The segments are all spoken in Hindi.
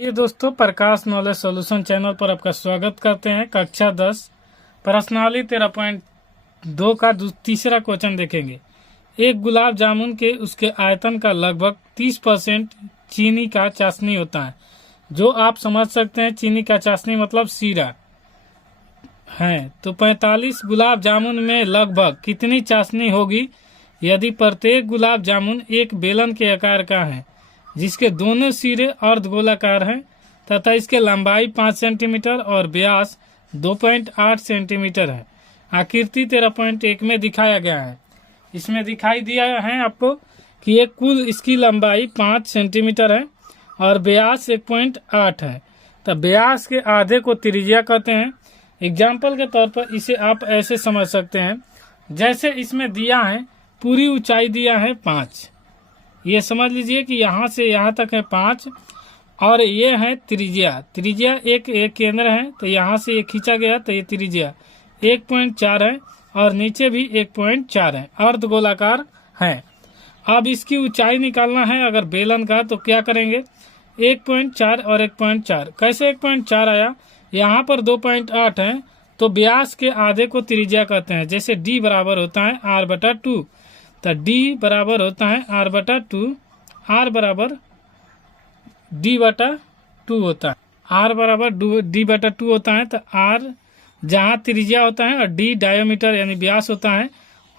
ये दोस्तों प्रकाश नॉलेज सॉल्यूशन चैनल पर आपका स्वागत करते हैं। कक्षा 10 प्रश्नावली 13.2 का तीसरा क्वेश्चन देखेंगे। एक गुलाब जामुन के उसके आयतन का लगभग 30% चीनी का चाशनी होता है। जो आप समझ सकते हैं चीनी का चाशनी मतलब सीरा है। तो 45 गुलाब जामुन में लगभग कितनी चाशनी होगी यदि प्रत्येक गुलाब जामुन एक बेलन के आकार का है जिसके दोनों सिरे अर्धगोलाकार हैं तथा इसके लंबाई 5 सेंटीमीटर और व्यास 2.8 सेंटीमीटर है। आकृति 13.1 में दिखाया गया है। इसमें दिखाई दिया है आपको कि एक कुल इसकी लंबाई 5 सेंटीमीटर है और व्यास 1.8 है। तो व्यास के आधे को त्रिज्या कहते हैं। एग्जाम्पल के तौर पर इसे आप ऐसे समझ सकते हैं, जैसे इसमें दिया है पूरी ऊंचाई दिया है 5। ये समझ लीजिए कि यहाँ से यहाँ तक है 5 और ये है त्रिज्या। त्रिज्या एक केंद्र है, तो यहाँ से ये खींचा गया तो ये त्रिज्या 1.4 है और नीचे भी 1.4 है, अर्धगोलाकार है। अब इसकी ऊंचाई निकालना है अगर बेलन का, तो क्या करेंगे 1.4 और 1.4। कैसे 1.4 आया? यहाँ पर 2.8 है तो व्यास के आधे को त्रिज्या कहते हैं। जैसे d बराबर होता है r/2, तो d बराबर होता है r/2, r बराबर d/2 होता है। r बराबर d/2 होता है। तो r जहाँ त्रिज्या होता है और d डायोमीटर यानी व्यास होता है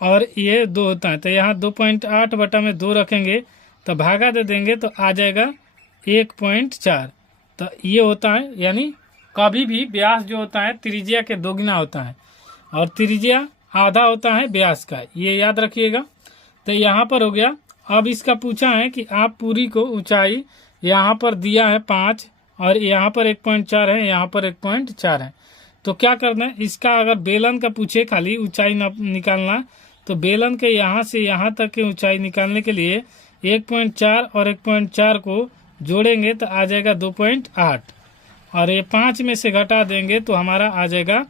और ये 2 होता है। तो यहाँ 2.8 बटा में 2 रखेंगे तो भागा दे देंगे तो आ जाएगा 1.4। तो ये होता है, यानी कभी भी व्यास जो होता है त्रिज्या के दोगुना होता है और त्रिज्या आधा होता है व्यास का, ये याद रखिएगा। तो यहाँ पर हो गया। अब इसका पूछा है कि आप पूरी को ऊंचाई यहाँ पर दिया है 5 और यहाँ पर 1.4 है, यहाँ पर 1.4 है। तो क्या करना है, इसका अगर बेलन का पूछे खाली ऊंचाई निकालना, तो बेलन के यहाँ से यहाँ तक की ऊंचाई निकालने के लिए 1.4 और 1.4 को जोड़ेंगे तो आ जाएगा 2.8 और ये 5 में से घटा देंगे तो हमारा आ जाएगा,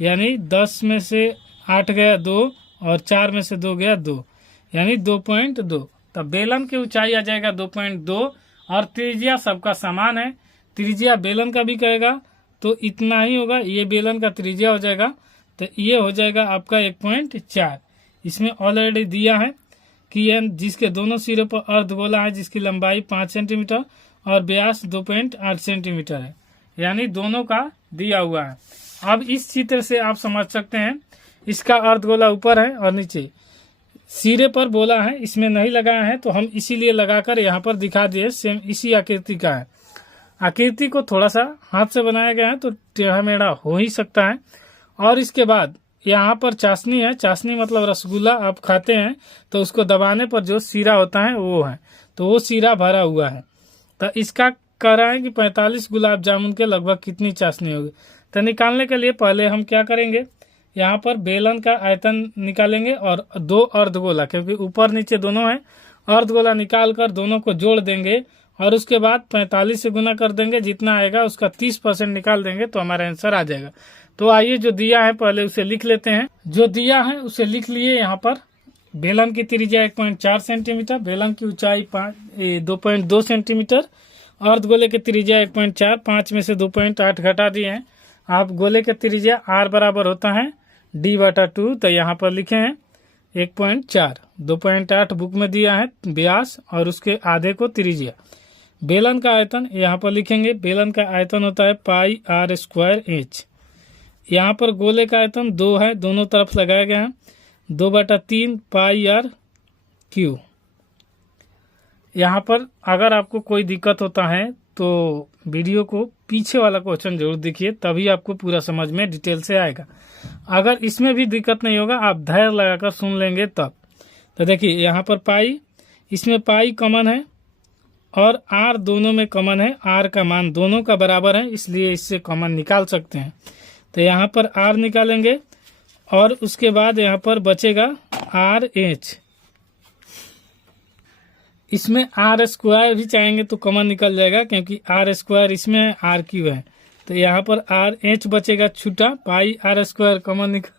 यानी 10 में से 8 गया 2 और 4 में से 2 गया 2, यानी 2.2। तब बेलन की ऊंचाई आ जाएगा 2.2 और त्रिज्या सबका समान है। त्रिज्या बेलन का भी कहेगा तो इतना ही होगा, ये बेलन का त्रिज्या हो जाएगा। तो ये हो जाएगा आपका 1.4। इसमें ऑलरेडी दिया है कि यह जिसके दोनों सिरों पर अर्धगोला है जिसकी लंबाई 5 सेंटीमीटर और व्यास 2.8 सेंटीमीटर है, यानी दोनों का दिया हुआ है। अब इस चित्र से आप समझ सकते हैं इसका अर्धगोला ऊपर है और नीचे सिरे पर बोला है, इसमें नहीं लगाया है तो हम इसीलिए लगाकर यहाँ पर दिखा दिए। सेम इसी आकृति का है। आकृति को थोड़ा सा हाथ से बनाया गया है तो टेढ़ा मेढ़ा हो ही सकता है। और इसके बाद यहाँ पर चाशनी है। चाशनी मतलब रसगुल्ला आप खाते हैं तो उसको दबाने पर जो सीरा होता है वो है, तो वो सीरा भरा हुआ है। तो इसका कह रहा है कि 45 गुलाब जामुन के लगभग कितनी चाशनी होगी। तो निकालने के लिए पहले हम क्या करेंगे, यहाँ पर बेलन का आयतन निकालेंगे और 2 अर्धगोला, क्योंकि ऊपर नीचे दोनों है, अर्धगोला निकाल कर दोनों को जोड़ देंगे और उसके बाद 45 से गुना कर देंगे। जितना आएगा उसका 30% निकाल देंगे तो हमारा आंसर आ जाएगा। तो आइए जो दिया है पहले उसे लिख लेते हैं। जो दिया है उसे लिख लिए। यहाँ पर बेलन की त्रिज्या 1.4 सेंटीमीटर, बेलन की ऊंचाई 2.2 सेंटीमीटर, अर्धगोले की त्रिज्या 1.4, 5 में से 2.8 घटा दिए हैं। आप गोले के त्रिज्या r बराबर होता है d/2, तो यहाँ पर लिखे हैं 1.4, 2.8 बुक में दिया है व्यास और उसके आधे को त्रिज्या। बेलन का आयतन यहाँ पर लिखेंगे, बेलन का आयतन होता है πr²h। यहाँ पर गोले का आयतन 2 है, दोनों तरफ लगाया गया है 2/3 πr²। यहाँ पर अगर आपको कोई दिक्कत होता है तो वीडियो को पीछे वाला क्वेश्चन जरूर देखिए, तभी आपको पूरा समझ में डिटेल से आएगा। अगर इसमें भी दिक्कत नहीं होगा, आप धैर्य लगाकर सुन लेंगे तब। तो देखिए यहाँ पर पाई, इसमें पाई कॉमन है और आर दोनों में कॉमन है। आर का मान दोनों का बराबर है, इसलिए इससे कॉमन निकाल सकते हैं। तो यहाँ पर आर निकालेंगे और उसके बाद यहाँ पर बचेगा RH। इसमें r² भी चाहेंगे तो कॉमन निकल जाएगा, क्योंकि r² इसमें है, r³ है। तो यहाँ पर RH बचेगा छूटा, πr² कॉमन निकल,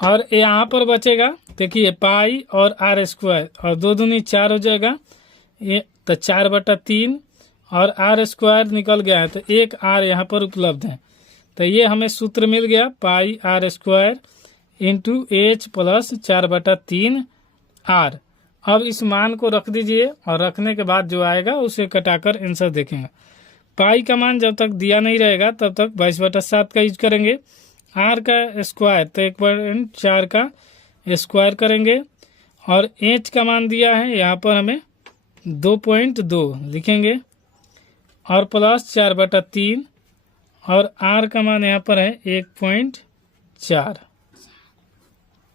और यहाँ पर बचेगा देखिए पाई और r² और 2 दूनी 4 हो जाएगा। ये तो 4/3 और आर स्क्वायर निकल गया है, तो एक आर यहाँ पर उपलब्ध है। तो ये हमें सूत्र मिल गया, pi R square into H plus 4/3 R. अब इस मान को रख दीजिए और रखने के बाद जो आएगा उसे कटाकर आंसर देखेंगे। पाई का मान जब तक दिया नहीं रहेगा तब तक 22/7 का यूज करेंगे। आर का स्क्वायर तो 1.4 का स्क्वायर करेंगे और एच का मान दिया है यहाँ पर हमें 2.2 लिखेंगे और प्लस 4/3 और आर का मान यहाँ पर है 1.4।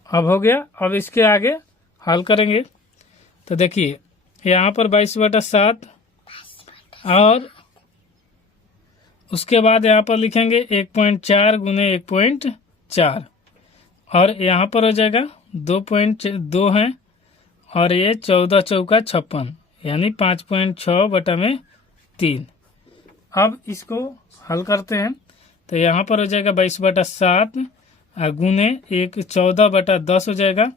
अब हो गया। अब इसके आगे हल करेंगे तो देखिए यहाँ पर 22/7 और उसके बाद यहाँ पर लिखेंगे 1.4 गुने 1.4 और यहाँ पर हो जाएगा 2.2 है और ये 14 चौका 56 यानी 5.6/3। अब इसको हल करते हैं तो यहाँ पर हो जाएगा 22/7 गुने 14/10 हो जाएगा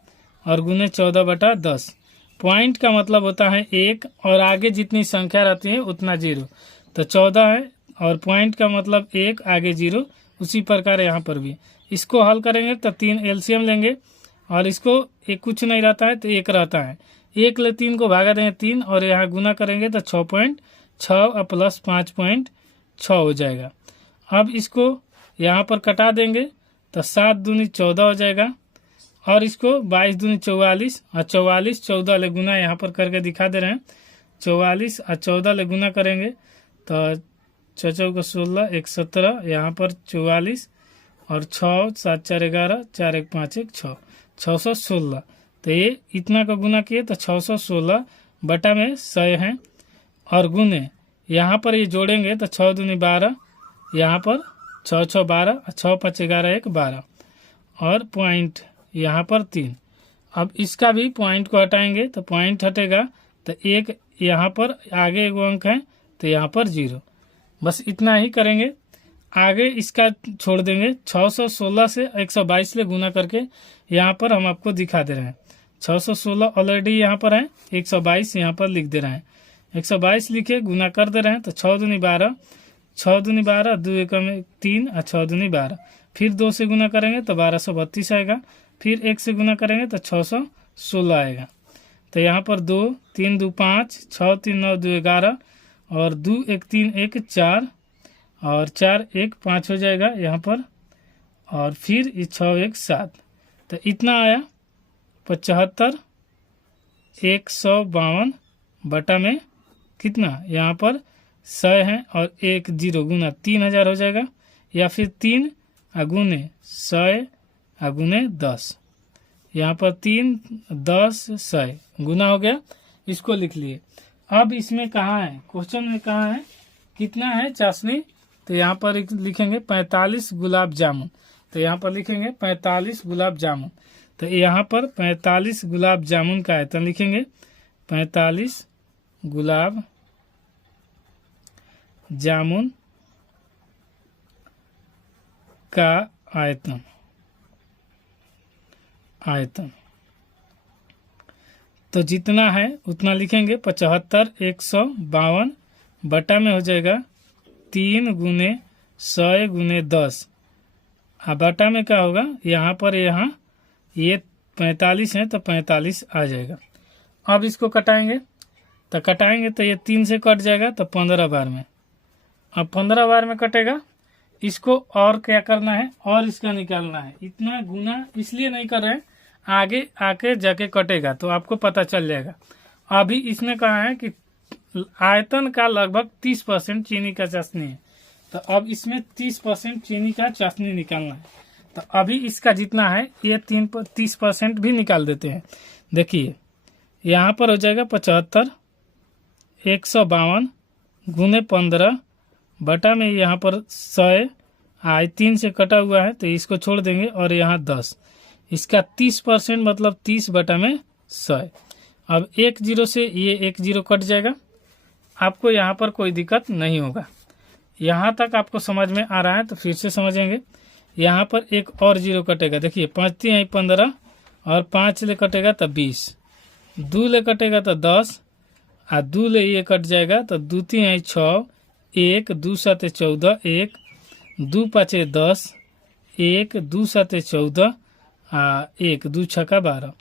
और गुने 14/10। पॉइंट का मतलब होता है 1 और आगे जितनी संख्या रहती है उतना 0, तो 14 है और पॉइंट का मतलब 1 आगे 0। उसी प्रकार यहाँ पर भी इसको हल करेंगे तो 3 एलसीएम लेंगे और इसको एक कुछ नहीं रहता है तो 1 रहता है। 1 ले 3 को भागा देंगे 3 और यहाँ गुना करेंगे तो 6.6 और प्लस 5.6 हो जाएगा। अब इसको यहाँ पर कटा देंगे तो 7 दूनी 14 हो जाएगा और इसको 22 दूनी 44 और 44 14 ले गुना यहाँ पर करके दिखा दे रहे हैं। 44 और 14 ले गुना करेंगे तो 6 चौका 16 1 17 यहाँ पर 44 और 6 7 4 11 4 1 5 1 6 616। तो ये इतना का गुना किए तो 616 बटा में 100 है और गुने यहाँ पर ये जोड़ेंगे तो 6 दूनी 12 यहाँ पर 6 6 12 6 5 11 1 12 और पॉइंट यहाँ पर 3। अब इसका भी पॉइंट को हटाएंगे तो पॉइंट हटेगा तो 1 यहाँ पर आगे एक अंक है तो यहाँ पर 0। बस इतना ही करेंगे। आगे इसका छोड़ देंगे। 616 से 122 ले गुना करके यहाँ पर हम आपको दिखा दे रहे हैं। 616 ऑलरेडी यहाँ पर है, 122 यहाँ पर लिख दे रहे हैं। 122 लिखे गुना कर दे रहे हैं तो 6 दूनी 12 6 दूनी 12 2 1 में 3 और 6 दूनी 12 फिर 2 से गुना करेंगे तो 1232 आएगा। फिर 1 से गुना करेंगे तो 616 आएगा। तो यहाँ पर 2 3 2 5 6 3 9 2 11 और 2 1 3 1 4 और 4 1 5 हो जाएगा यहाँ पर और फिर 6 1 7। तो इतना आया 75 152 बटा में कितना यहाँ पर 100 है और 1 0 गुना 3000 हो जाएगा या फिर 3 गुने 100 गुने 10। यहाँ पर 3 10 100 गुना हो गया। इसको लिख लिए। अब इसमें कहाँ है, क्वेश्चन में कहाँ है, कितना है चाशनी, तो यहाँ पर लिखेंगे 45 गुलाब जामुन। तो यहाँ पर लिखेंगे 45 गुलाब जामुन। तो यहाँ पर 45 गुलाब जामुन का आयतन लिखेंगे। 45 गुलाब जामुन का आयतन तो जितना है उतना लिखेंगे। 75 152 बटा में हो जाएगा 3 गुने 100 गुने 10। बटा में क्या होगा, यहाँ पर यहाँ ये 45 है तो 45 आ जाएगा। अब इसको कटाएंगे तो तो ये 3 से कट जाएगा तो 15 बार में। अब 15 बार में कटेगा। इसको और क्या करना है, और इसका निकालना है। इतना गुना इसलिए नहीं कर रहे हैं, आगे आके जाके कटेगा तो आपको पता चल जाएगा। अभी इसमें कहा है कि आयतन का लगभग 30% चीनी का चाशनी है, तो अब इसमें 30% चीनी का चाशनी निकालना है। तो अभी इसका जितना है ये 30% भी निकाल देते हैं। देखिए यहाँ पर हो जाएगा 75 152 गुने 15 बटा में यहाँ पर 100 आय 3 से कटा हुआ है तो इसको छोड़ देंगे और यहाँ 10। इसका 30% मतलब 30 बटा में 100। अब 1 0 से ये 1 0 कट जाएगा। आपको यहाँ पर कोई दिक्कत नहीं होगा। यहाँ तक आपको समझ में आ रहा है तो फिर से समझेंगे। यहाँ पर एक और 0 कटेगा। देखिए 5 3 15 और 5 ले कटेगा तो 20, 2 ले कटेगा तो 10 आ 2 ले ये कट जाएगा तो 2 3 है 6, 1 2 7 14, 1 2 5 10, 1 2 7 14, 1 2 6 12।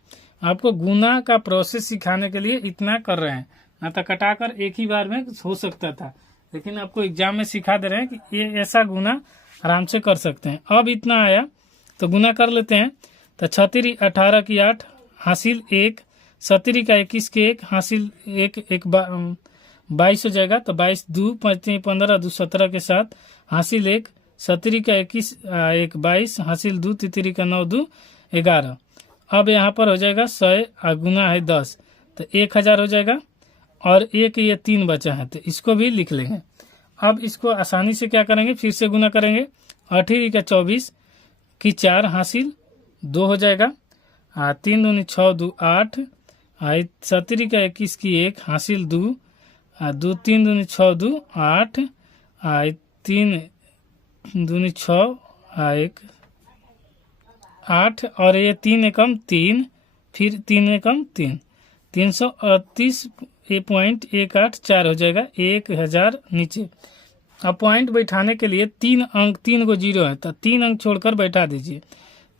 आपको गुना का प्रोसेस सिखाने के लिए इतना कर रहे हैं, ना तो कटाकर एक ही बार में हो सकता था, लेकिन आपको एग्जाम में सिखा दे रहे हैं कि ये ऐसा गुना आराम से कर सकते हैं। अब इतना आया तो गुना कर लेते हैं। तो 36 18 की 8 हासिल 1, 17 का 21 के 1 हासिल 1, 22 हो जाएगा। तो 22 2 5 15 2 17 के साथ हासिल 1, 17 का 21 1 22 हासिल 2, 33 का 9 2 11। अब यहाँ पर हो जाएगा 100 गुना है 10 तो 1000 हो जाएगा। और एक ये 3 बचा है तो इसको भी लिख लेंगे। अब इसको आसानी से क्या करेंगे, फिर से गुना करेंगे। 18 का 24 की 4 हासिल 2 हो जाएगा। 3 दूनी 6 2 8, 17 का 21 की 1 हासिल 2, 2 3 दूनी 6 2 8, 3 दूनी 6 1 8 और ये 3 एकम 3, फिर 3 एकम 3, 338.184 हो जाएगा। 1000 नीचे। अब पॉइंट बैठाने के लिए 3 अंक 3 को 0 है तो 3 अंक छोड़कर बैठा दीजिए।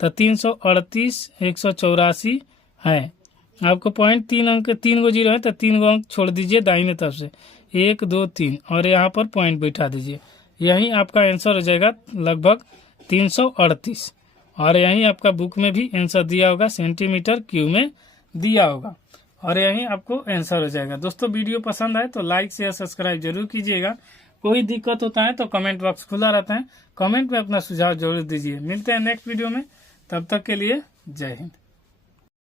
तो 338 184 है। आपको पॉइंट 3 अंक 3 को 0 है तो 3 को अंक छोड़ दीजिए दाहिने तरफ से, 1 2 3 और यहाँ पर पॉइंट बैठा दीजिए। यही आपका आंसर हो जाएगा लगभग 338। और यही आपका बुक में भी आंसर दिया होगा, सेंटीमीटर क्यूब में दिया होगा। और यही आपको आंसर हो जाएगा। दोस्तों वीडियो पसंद आए तो लाइक शेयर सब्सक्राइब जरूर कीजिएगा। कोई दिक्कत होता है तो कमेंट बॉक्स खुला रहता है, कमेंट में अपना सुझाव जरूर दीजिए। मिलते हैं नेक्स्ट वीडियो में, तब तक के लिए जय हिंद।